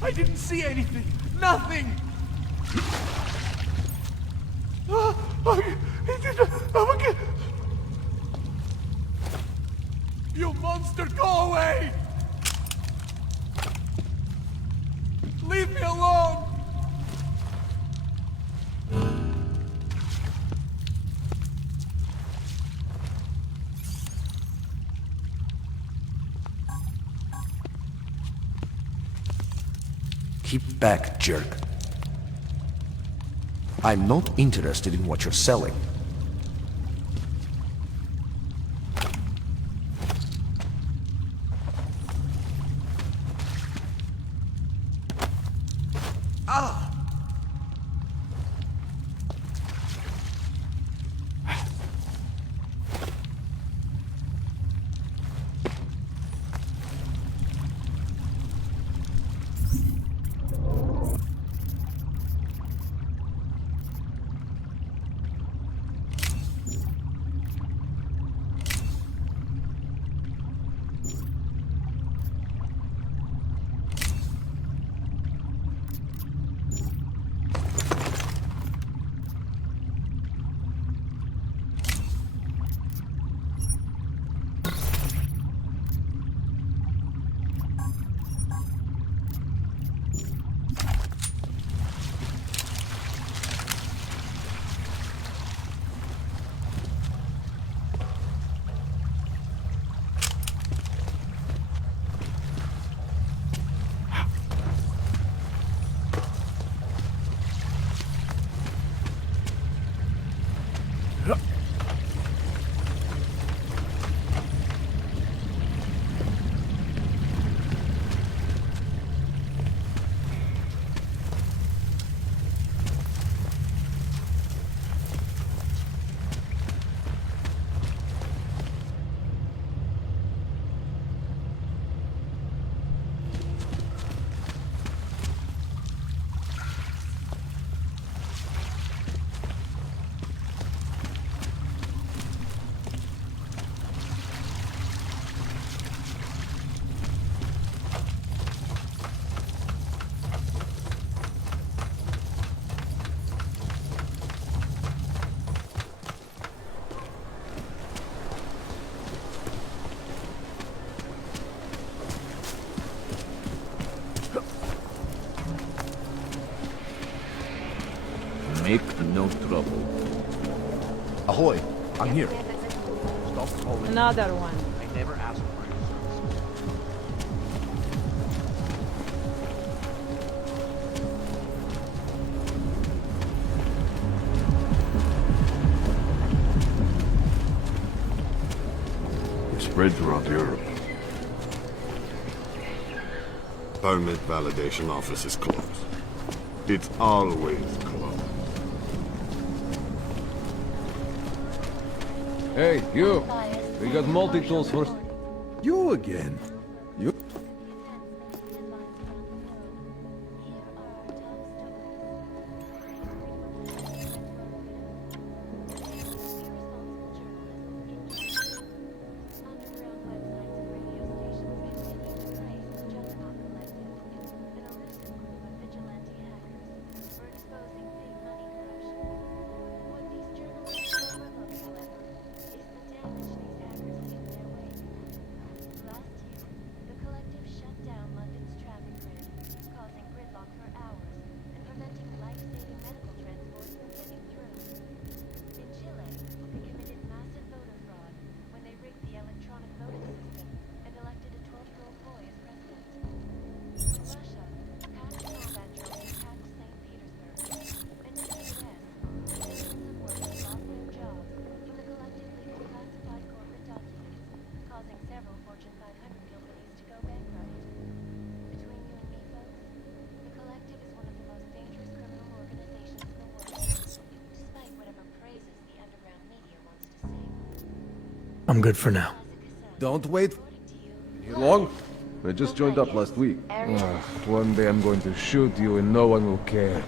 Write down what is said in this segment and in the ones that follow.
I didn't see anything. Nothing. You monster, go away! Leave me alone! Keep back, jerk. I'm not interested in what you're selling. Make no trouble. Ahoy, I'm here. Stop calling. Another one. I never asked for your services. It spread throughout Europe. Permit validation office is closed. It's always closed. Hey, you! We got multi-tools for... You again? You... Last year, the collective I'm good for now. Don't wait long. I just joined up last week. One day I'm going to shoot you and no one will care.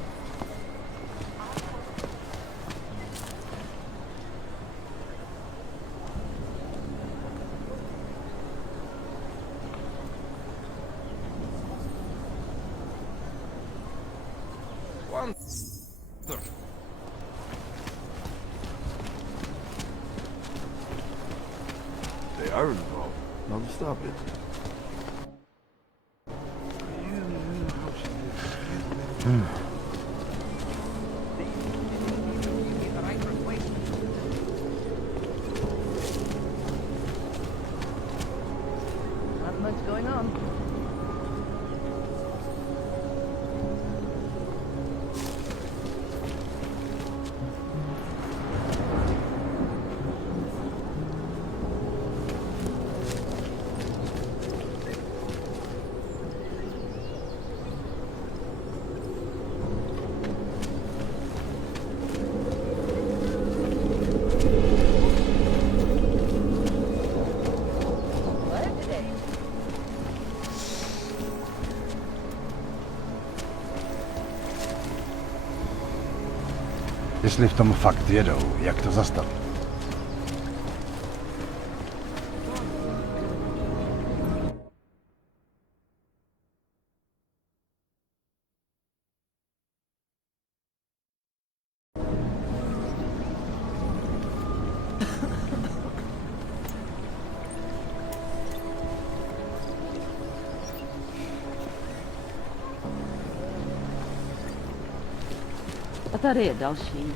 They are involved. Now stop it. Not much going on. What today? Jestli v tom fakt jedou, jak to zastavit? A tady je další.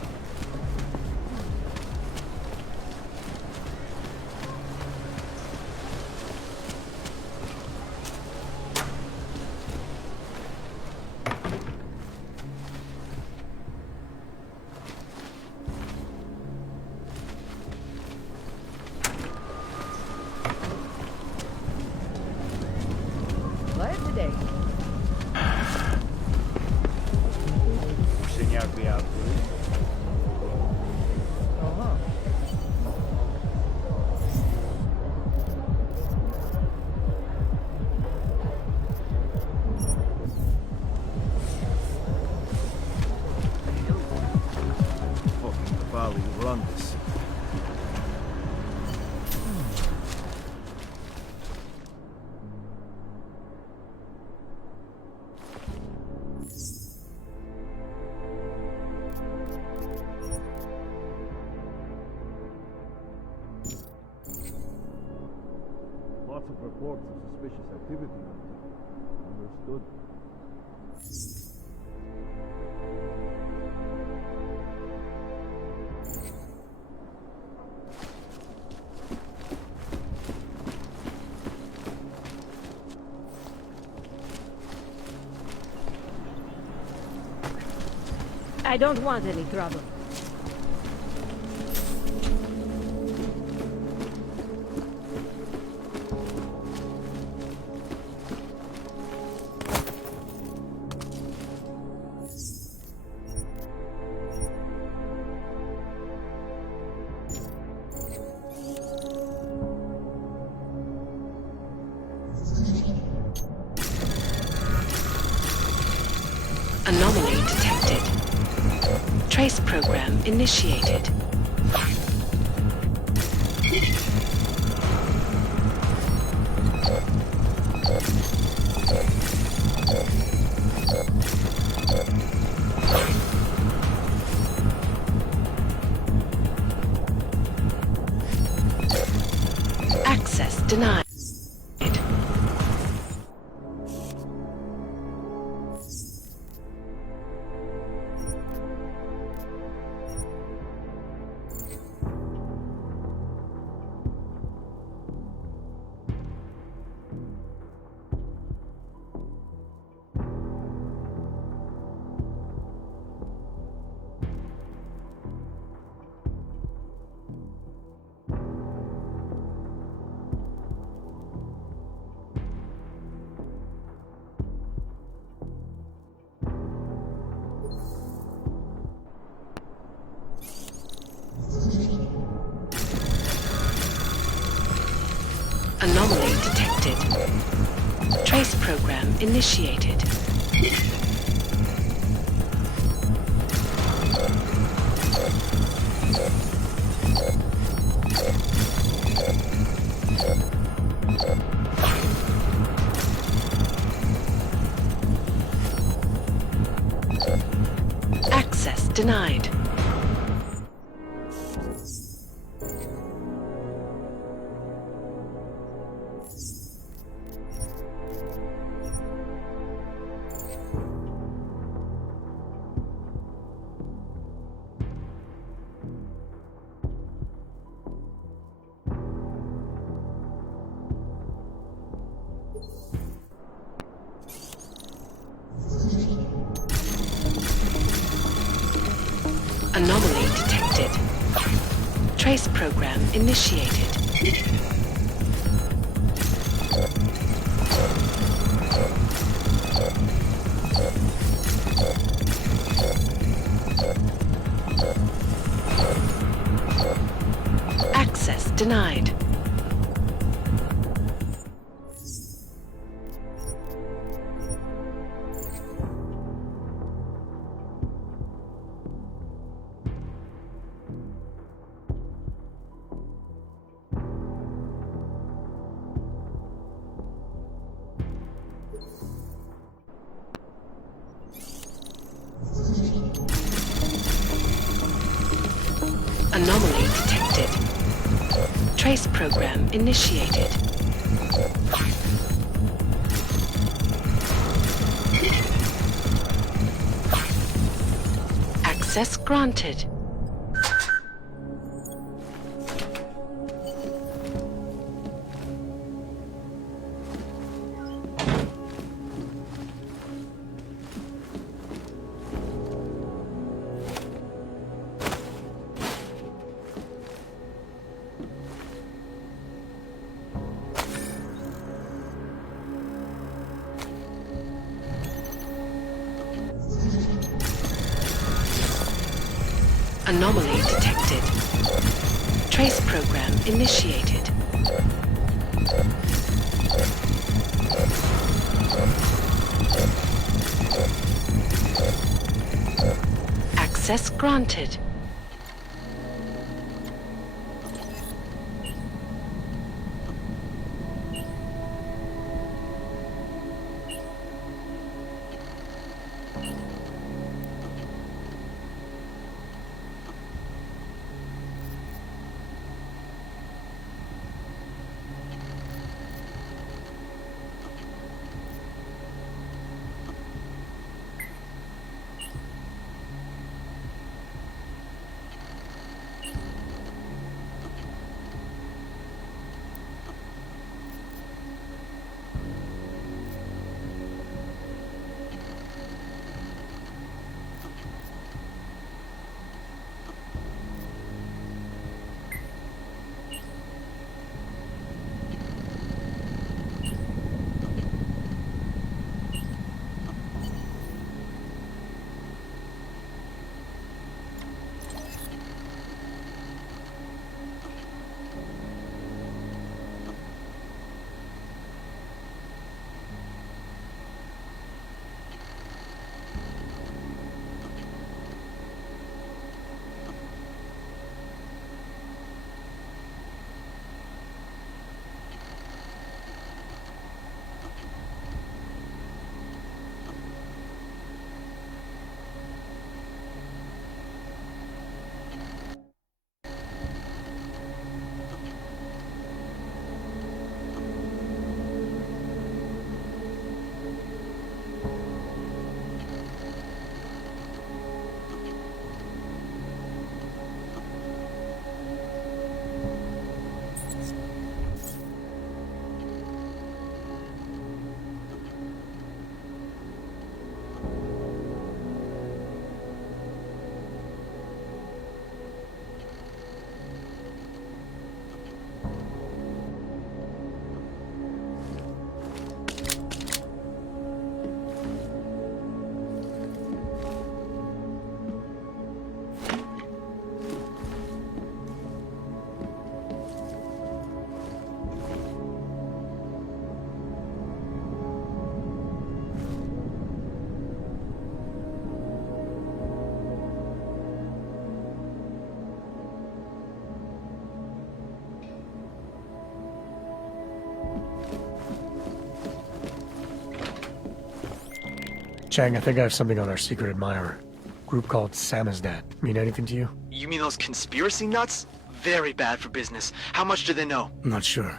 What today? Už se nějak vyjádřili? Aha. Fucking Valley run this. Lots of reports of suspicious activity out there. Understood. I don't want any trouble. Anomaly detected. Trace program initiated. Access denied. Anomaly detected. Trace program initiated. Access denied. Anomaly detected. Trace program initiated. Access denied. Anomaly detected. Trace program initiated. Access granted. Anomaly detected. Trace program initiated. Access granted. Chang, I think I have something on our secret admirer. Group called Samizdat. Mean anything to you? You mean those conspiracy nuts? Very bad for business. How much do they know? I'm not sure.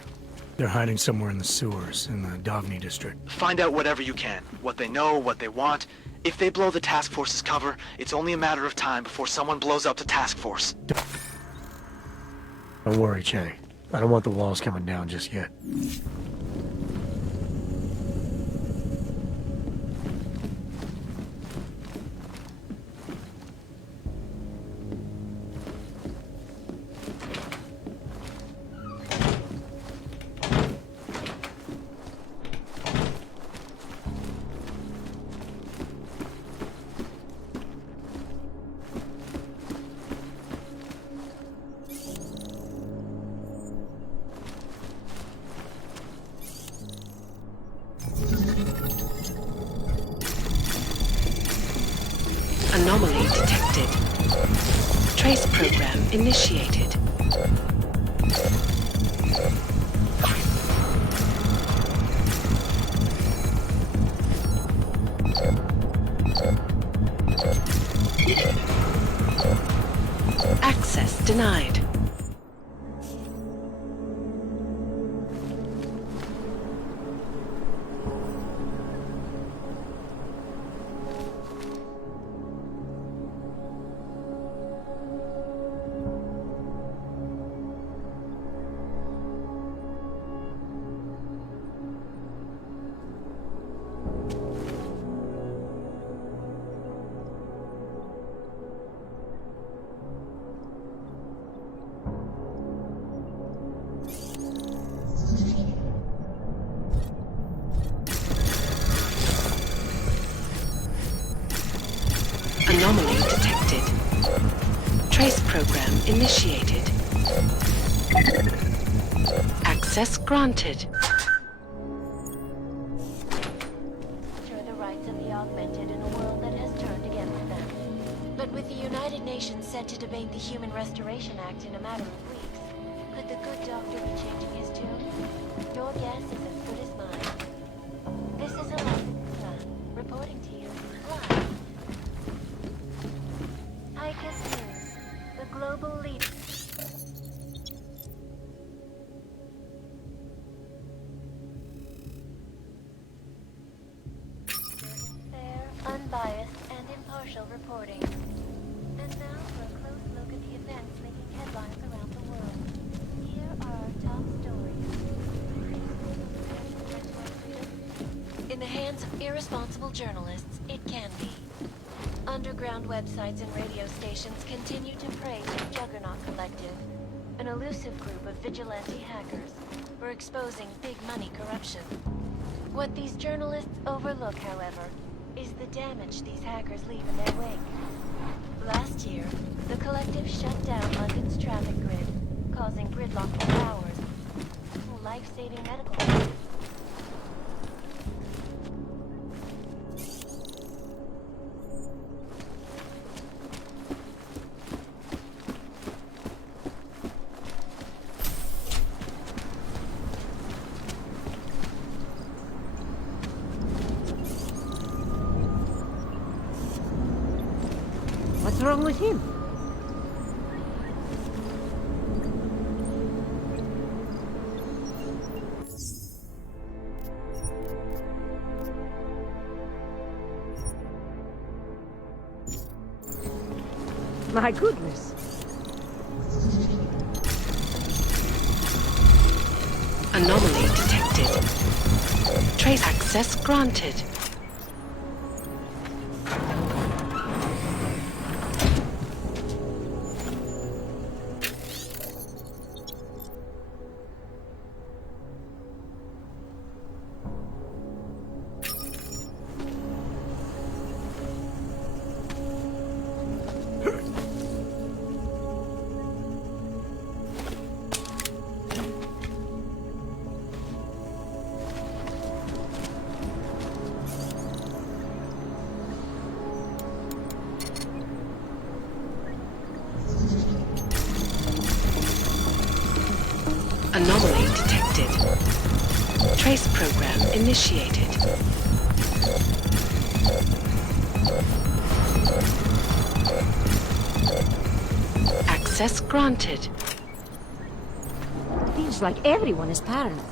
They're hiding somewhere in the sewers in the Dovni district. Find out whatever you can. What they know, what they want. If they blow the task force's cover, it's only a matter of time before someone blows up the task force. Don't worry, Chang. I don't want the walls coming down just yet. Anomaly detected. Trace program initiated. Access denied. Anomaly detected. Trace program initiated. Access granted. Sure, the rights of the augmented in a world that has turned against them. But with the United Nations set to debate the Human Restoration Act in a matter of weeks, could the good doctor be changing his tune? Your guess is as good as mine. This is Alexa, reporting to you live. ICUS News, the global leader. Fair, unbiased, and impartial reporting. And now for a close look at the events making headlines around the world. Here are our top stories. In the hands of irresponsible journalists, it can be. Underground websites and radio stations continue to prey to Juggernaut Collective, an elusive group of vigilante hackers for exposing big money corruption. What these journalists overlook, however, is the damage these hackers leave in their wake. Last year, the Collective shut down London's traffic grid, causing gridlock for hours. Life-saving medical. What's wrong with him? My goodness. Anomaly detected. Trace access granted. Anomaly detected. Trace program initiated. Access granted. Feels like everyone is paranoid.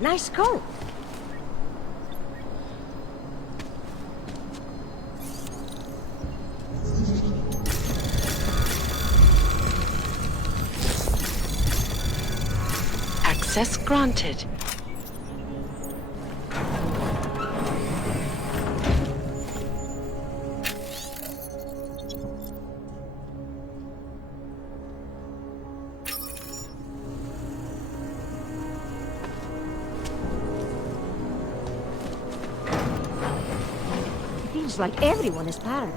Nice coat. Access granted. Feels like everyone is paranoid.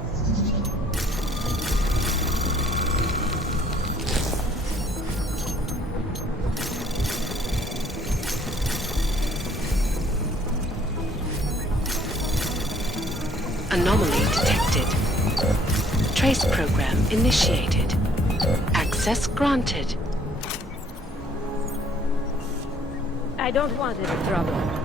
Anomaly detected. Trace program initiated. Access granted. I don't want any trouble.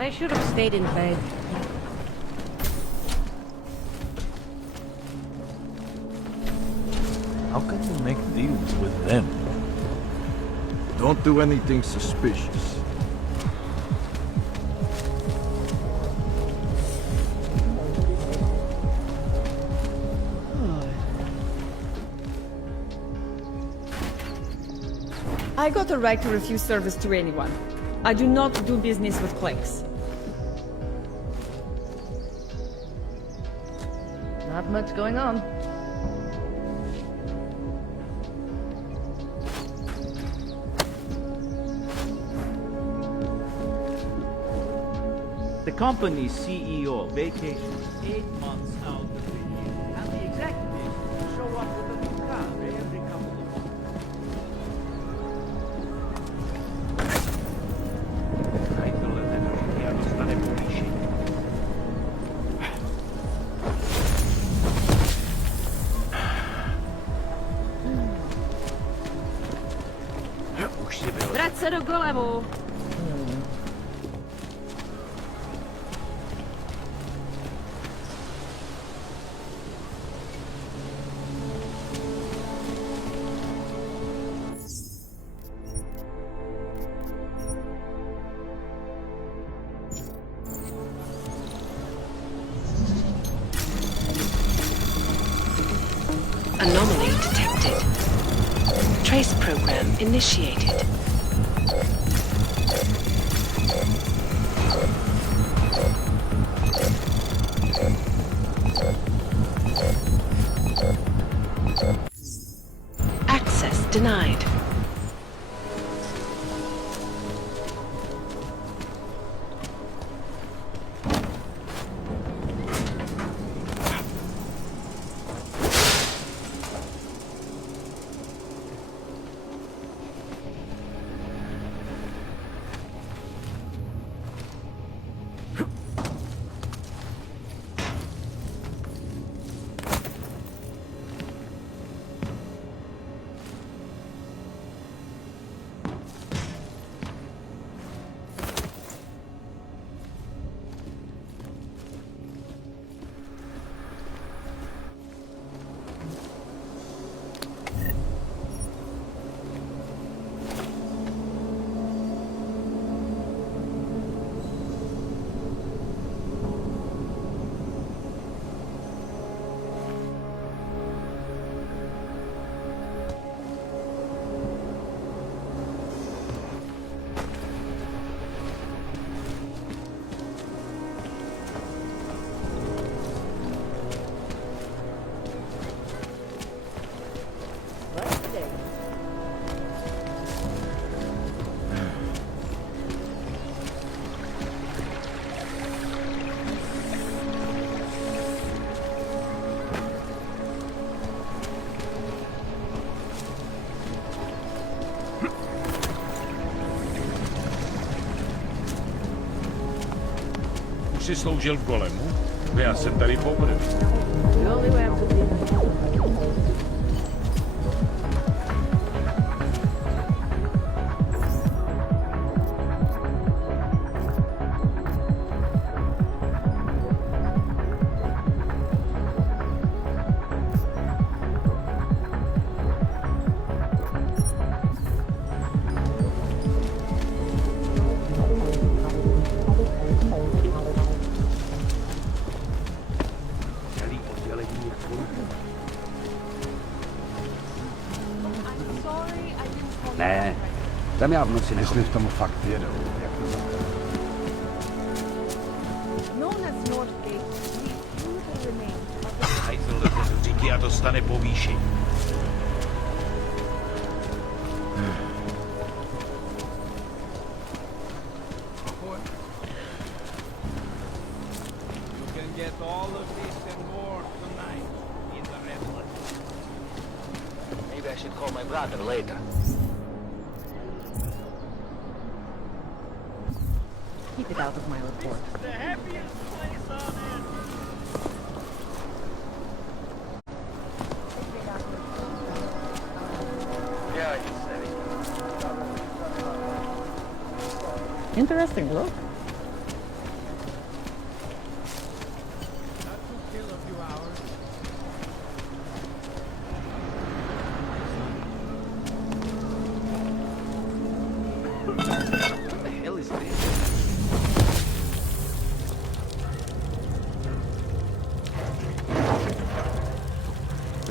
I should have stayed in bed. How can you make deals with them? Don't do anything suspicious. I got a right to refuse service to anyone. I do not do business with clanks. Not much going on. The company's CEO vacations 8 months out of the year, and the executives show up with a new car every couple of months. Vrať se do golemu! Anomaly detected. Trace program initiated. Access denied. Jsi sloužil v golemu? Já jsem tady poprvé. The only way I'm Ne, tam já v noci jestli v tomu fakt jedou, jak to zastavit. Known as Northgate, we prove the remains of the Hajzl do říky a dostane povýšení. You can get all of this and more tonight in the Red. Maybe I should call my brother later. Keep it out of my report. The happiest place on earth. Yeah, he's saving. Interesting look.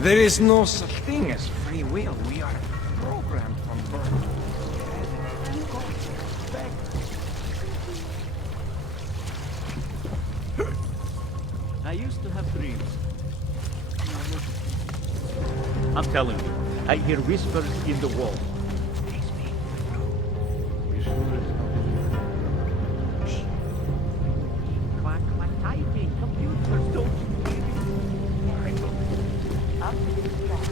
There is no such thing as free will. We are programmed from birth. I used to have dreams. I'm telling you, I hear whispers in the wall. Quack, quack, typing, computers, don't you hear me? Up to the track.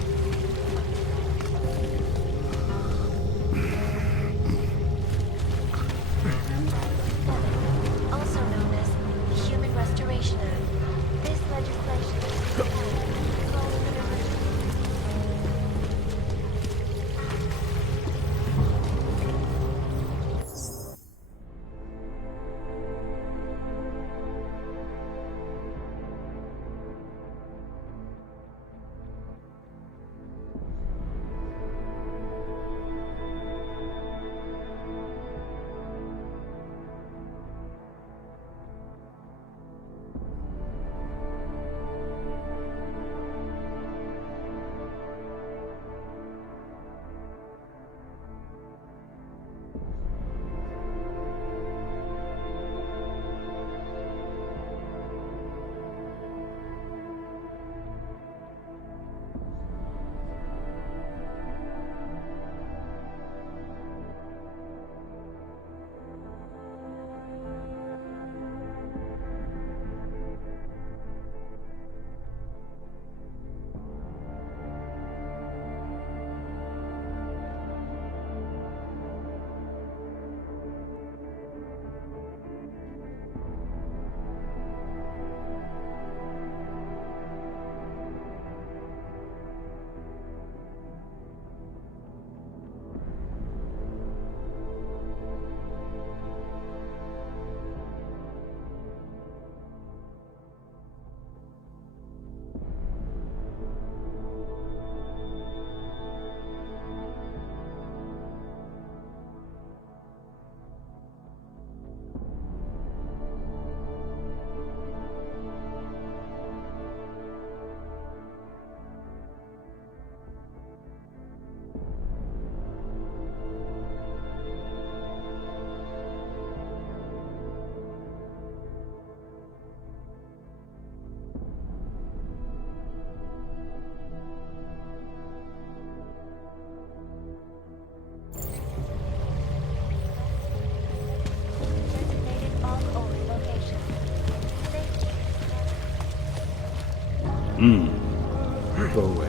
Also known as the Human Restoration Act. This legislation is Go away.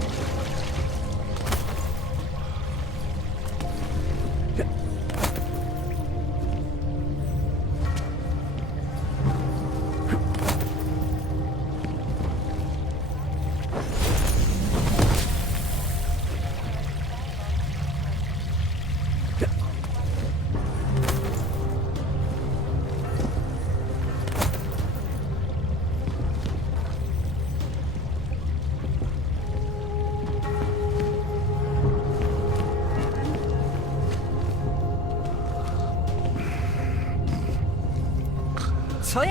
Co je?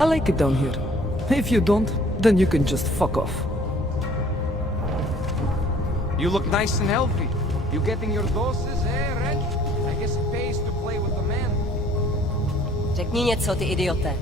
I like it down here. If you don't, then you can just fuck off. You look nice and healthy. You getting your doses, eh, Reg? I guess it pays to play with the man. Řekni něco, ty idiote.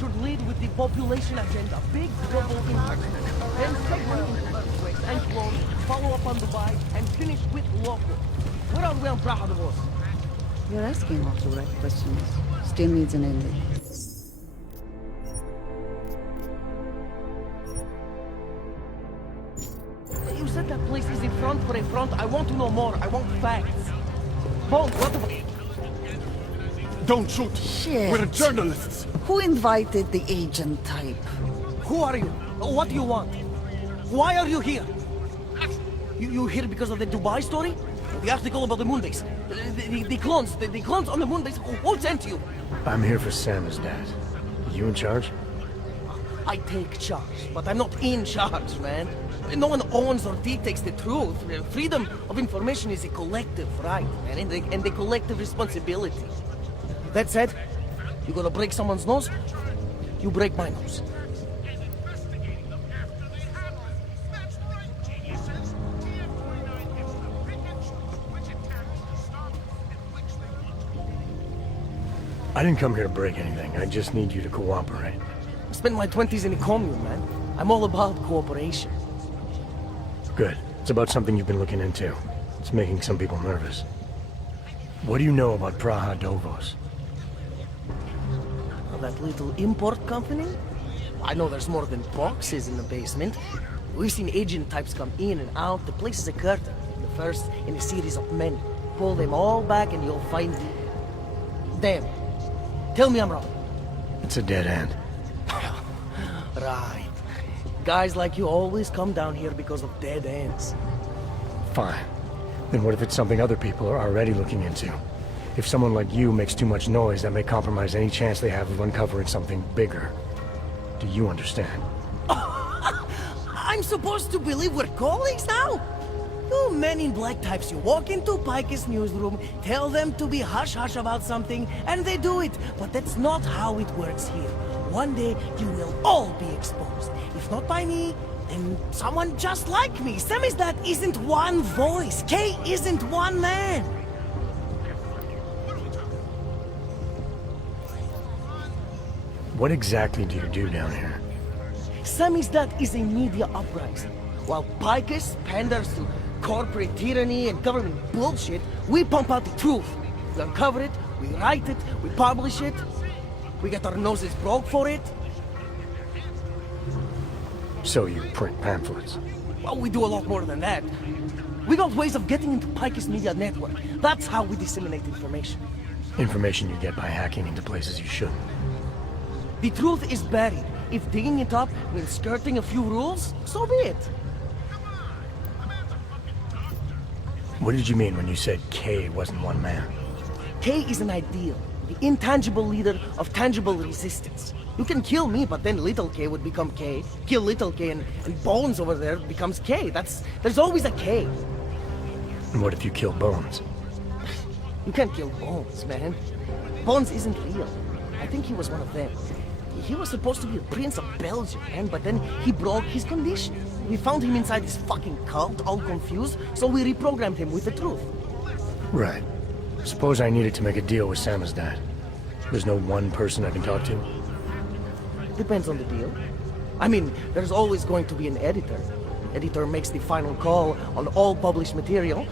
should lead with the population agenda. Big global impact. Then segue into earthquakes and clones, follow up on Dubai, and finish with local. Where are we on Praha Divorce? You're asking all the right questions. Still needs an ending. You said that place is in front for a front. I want to know more. I want facts. Bones, what the... Don't shoot! Shit. We're journalists! Who invited the agent type? Who are you? What do you want? Why are you here? You here because of the Dubai story? The article about the Moonbase? The clones? The clones on the Moonbase? Who sent you? I'm here for Samizdat. You in charge? I take charge, but I'm not in charge, man. No one owns or dictates the truth. Freedom of information is a collective right, man, and a collective responsibility. That said, you gonna break someone's nose? You break my nose. I didn't come here to break anything. I just need you to cooperate. I spent my 20s in a commune, man. I'm all about cooperation. Good. It's about something you've been looking into. It's making some people nervous. What do you know about Praha Dovos? That little import company? I know there's more than boxes in the basement. We've seen agent types come in and out. The place is a curtain. The first in a series of many. Pull them all back and you'll find... them. Tell me I'm wrong. It's a dead end. Right. Guys like you always come down here because of dead ends. Fine. Then what if it's something other people are already looking into? If someone like you makes too much noise, that may compromise any chance they have of uncovering something bigger. Do you understand? I'm supposed to believe we're colleagues now? You men in black types, you walk into Pike's newsroom, tell them to be hush-hush about something, and they do it. But that's not how it works here. One day, you will all be exposed. If not by me, then someone just like me. Samizdat isn't one voice. K isn't one man. What exactly do you do down here? Samizdat is a media uprising. While Picus panders to corporate tyranny and government bullshit, we pump out the truth. We uncover it, we write it, we publish it. We get our noses broke for it. So you print pamphlets? Well, we do a lot more than that. We got ways of getting into Picus media network. That's how we disseminate information. Information you get by hacking into places you shouldn't. The truth is buried. If digging it up means skirting a few rules, so be it. What did you mean when you said K wasn't one man? K is an ideal, the intangible leader of tangible resistance. You can kill me, but then little K would become K. Kill little K and Bones over there becomes K. There's always a K. And what if you kill Bones? You can't kill Bones, man. Bones isn't real. I think he was one of them. He was supposed to be a prince of Belgium, man, but then he broke his condition. We found him inside this fucking cult, all confused, so we reprogrammed him with the truth. Right. Suppose I needed to make a deal with Samizdat. There's no one person I can talk to? Depends on the deal. I mean, there's always going to be an editor. Editor makes the final call on all published material.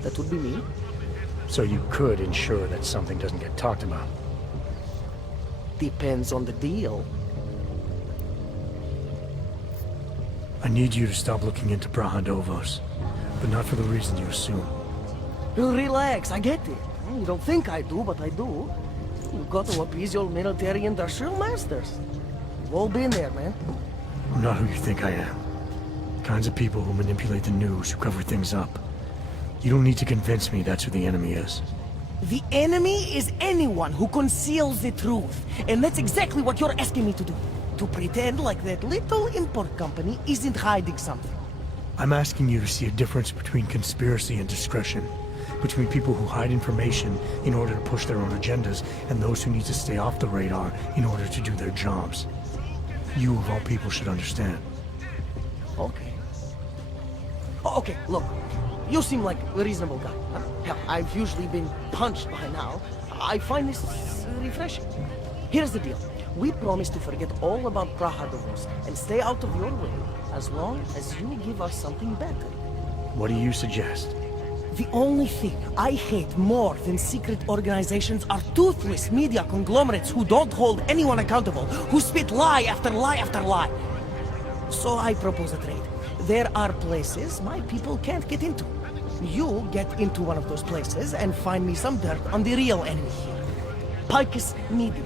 That would be me. So you could ensure that something doesn't get talked about? Depends on the deal. I need you to stop looking into Praha Dovos, but not for the reason you assume. Relax, I get it. You don't think I do, but I do. You've got to appease your military industrial masters. We've all been there, man. I'm not who you think I am. The kinds of people who manipulate the news, who cover things up. You don't need to convince me that's who the enemy is. The enemy is anyone who conceals the truth. And that's exactly what you're asking me to do. To pretend like that little import company isn't hiding something. I'm asking you to see a difference between conspiracy and discretion. Between people who hide information in order to push their own agendas, and those who need to stay off the radar in order to do their jobs. You, of all people, should understand. Okay. Okay, look. You seem like a reasonable guy. Huh? Hell, I've usually been punched by now. I find this refreshing. Here's the deal. We promise to forget all about Prahadoros and stay out of your way as long as you give us something better. What do you suggest? The only thing I hate more than secret organizations are toothless media conglomerates who don't hold anyone accountable, who spit lie after lie after lie. So I propose a trade. There are places my people can't get into. You get into one of those places and find me some dirt on the real enemy here. Picus Media.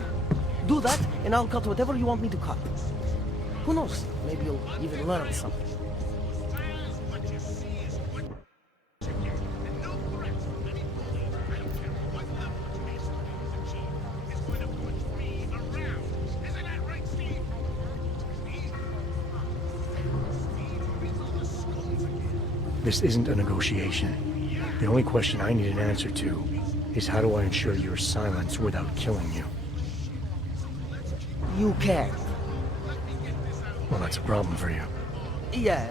Do that, and I'll cut whatever you want me to cut. Who knows? Maybe you'll even learn something. This isn't a negotiation. The only question I need an answer to is how do I ensure your silence without killing you? You can. Well, that's a problem for you. Yeah.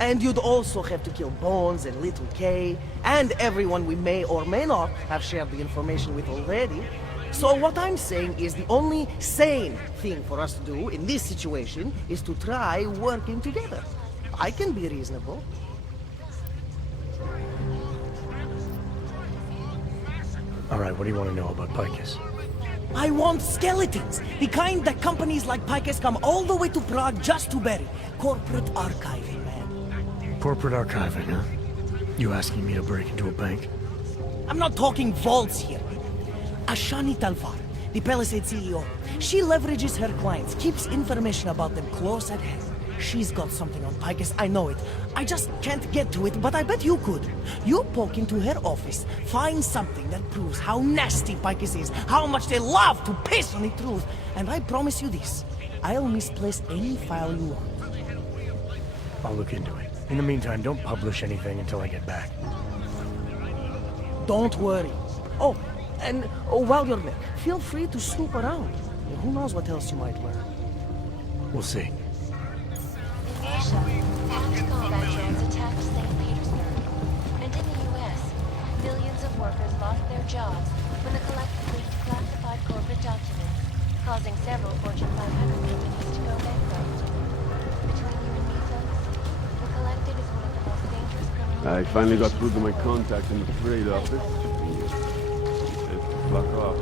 And you'd also have to kill Bones and Little K, and everyone we may or may not have shared the information with already. So what I'm saying is the only sane thing for us to do in this situation is to try working together. I can be reasonable. All right, what do you want to know about Picus? I want skeletons! The kind that companies like Picus come all the way to Prague just to bury. Corporate archiving, man. Corporate archiving, huh? You asking me to break into a bank? I'm not talking vaults here. Ashani Talvar, the Palisade CEO, she leverages her clients, keeps information about them close at hand. She's got something on Picus, I know it. I just can't get to it, but I bet you could. You poke into her office, find something that proves how nasty Picus is, how much they love to piss on the truth, and I promise you this, I'll misplace any file you want. I'll look into it. In the meantime, don't publish anything until I get back. Don't worry. Oh, and while you're there, feel free to snoop around. Who knows what else you might learn. We'll see. Russia, fast combat drones attacked St. Petersburg. And in the U.S., millions of workers lost their jobs when the Collective leaked classified corporate documents, causing several Fortune 500 companies to go bankrupt. Between you and me, folks, the Collective is one of the most dangerous criminals. I finally got through to my contact in the trade office. Fuck off.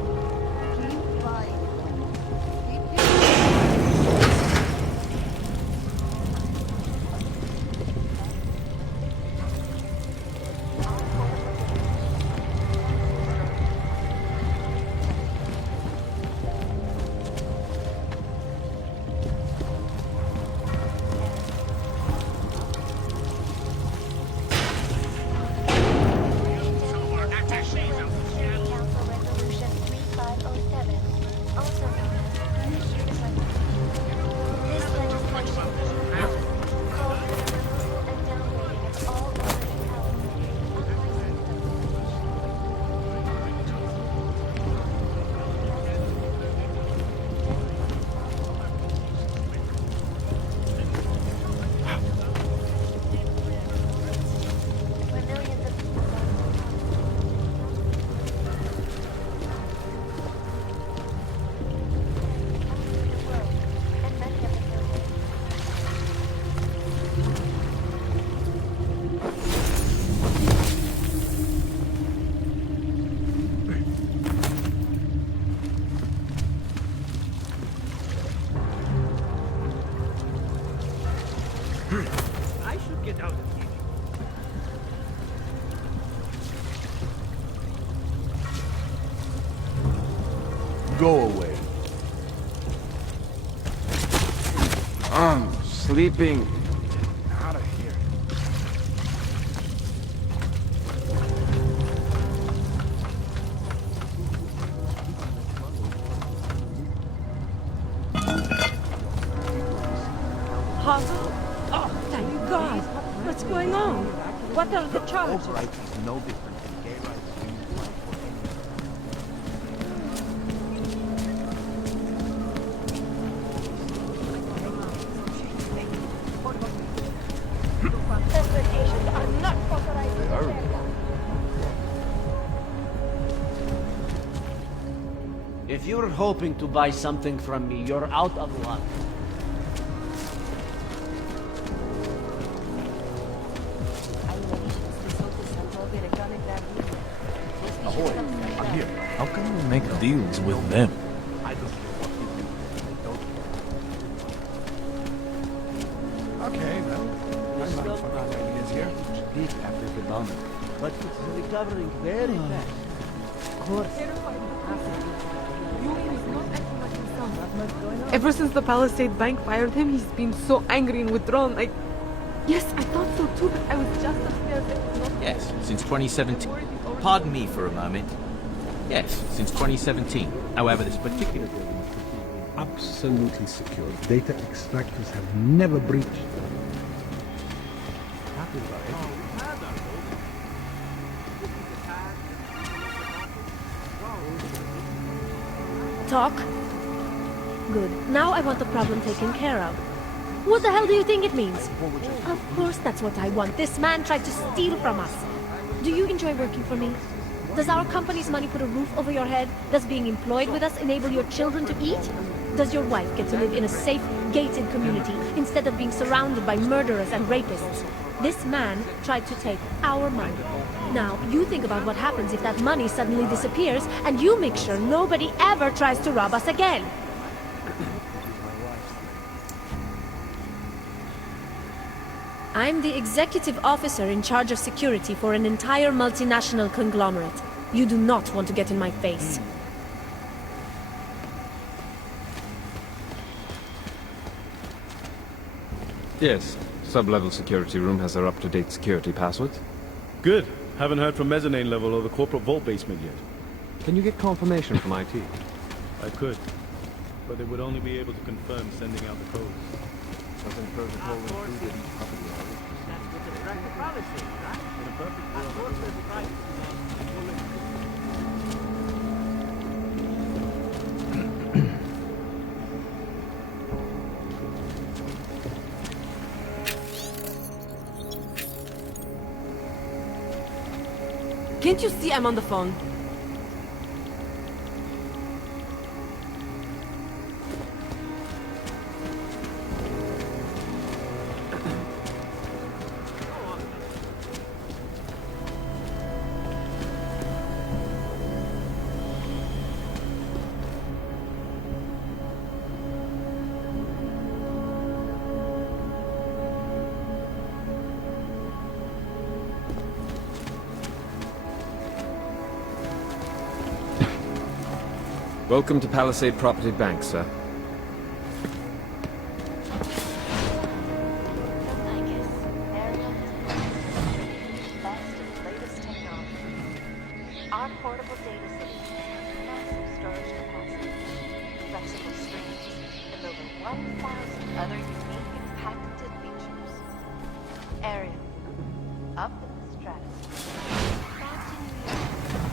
I should get out of here. Go away. I'm sleeping. Out of here. Hazel? Oh, thank God. What's going on? What are the charges? Albright is no different than gay rights being applied for Associations are not authorized in America. If you're hoping to buy something from me, you're out of luck. Ahoy, I'm here. How can we make deals with them? Okay, well, I'm not for our ideas here. Big after the bomb, but it's recovering very fast. Of course. Ever since the Palisade Bank fired him, he's been so angry and withdrawn. Yes, I thought so too, but I was just upstairs. Yes, since 2017. Pardon me for a moment. Yes, since 2017. However, this particular building is Absolutely secure. Data extractors have never breached. Talk? Good. Now I want the problem taken care of. What the hell do you think it means? Of course that's what I want. This man tried to steal from us. Do you enjoy working for me? Does our company's money put a roof over your head? Does being employed with us enable your children to eat? Does your wife get to live in a safe, gated community instead of being surrounded by murderers and rapists? This man tried to take our money. Now, you think about what happens if that money suddenly disappears, and you make sure nobody ever tries to rob us again. I'm the executive officer in charge of security for an entire multinational conglomerate. You do not want to get in my face. Yes. Sub-level security room has our up-to-date security passwords. Good. Haven't heard from mezzanine level or the corporate vault basement yet. Can you get confirmation from IT? I could, but they would only be able to confirm sending out the codes. Doesn't protocol include it? That's what the practical policy, right? In a perfect world, Of course, there's privacy. Can't you see I'm on the phone? Welcome to Palisade Property Bank, sir. Our portable data systems have massive storage capacity, flexible screens, and over 1,000 other unique and patented features. Ariel, up in the stratosphere. Back to New York.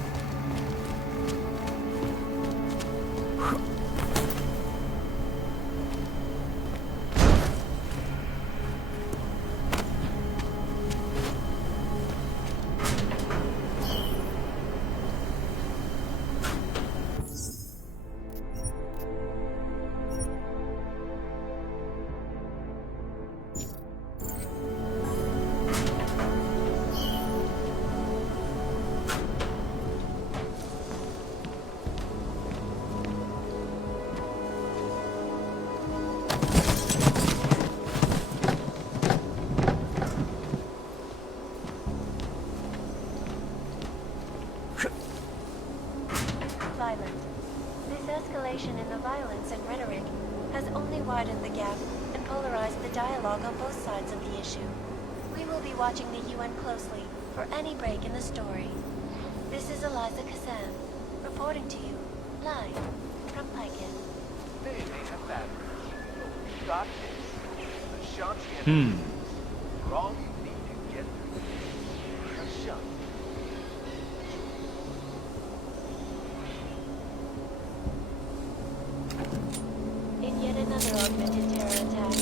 This escalation in the violence and rhetoric has only widened the gap and polarized the dialogue on both sides of the issue. We will be watching the UN closely for any break in the story. This is Eliza Kassam, reporting to you, live from Piken. In yet another augmented terror attack,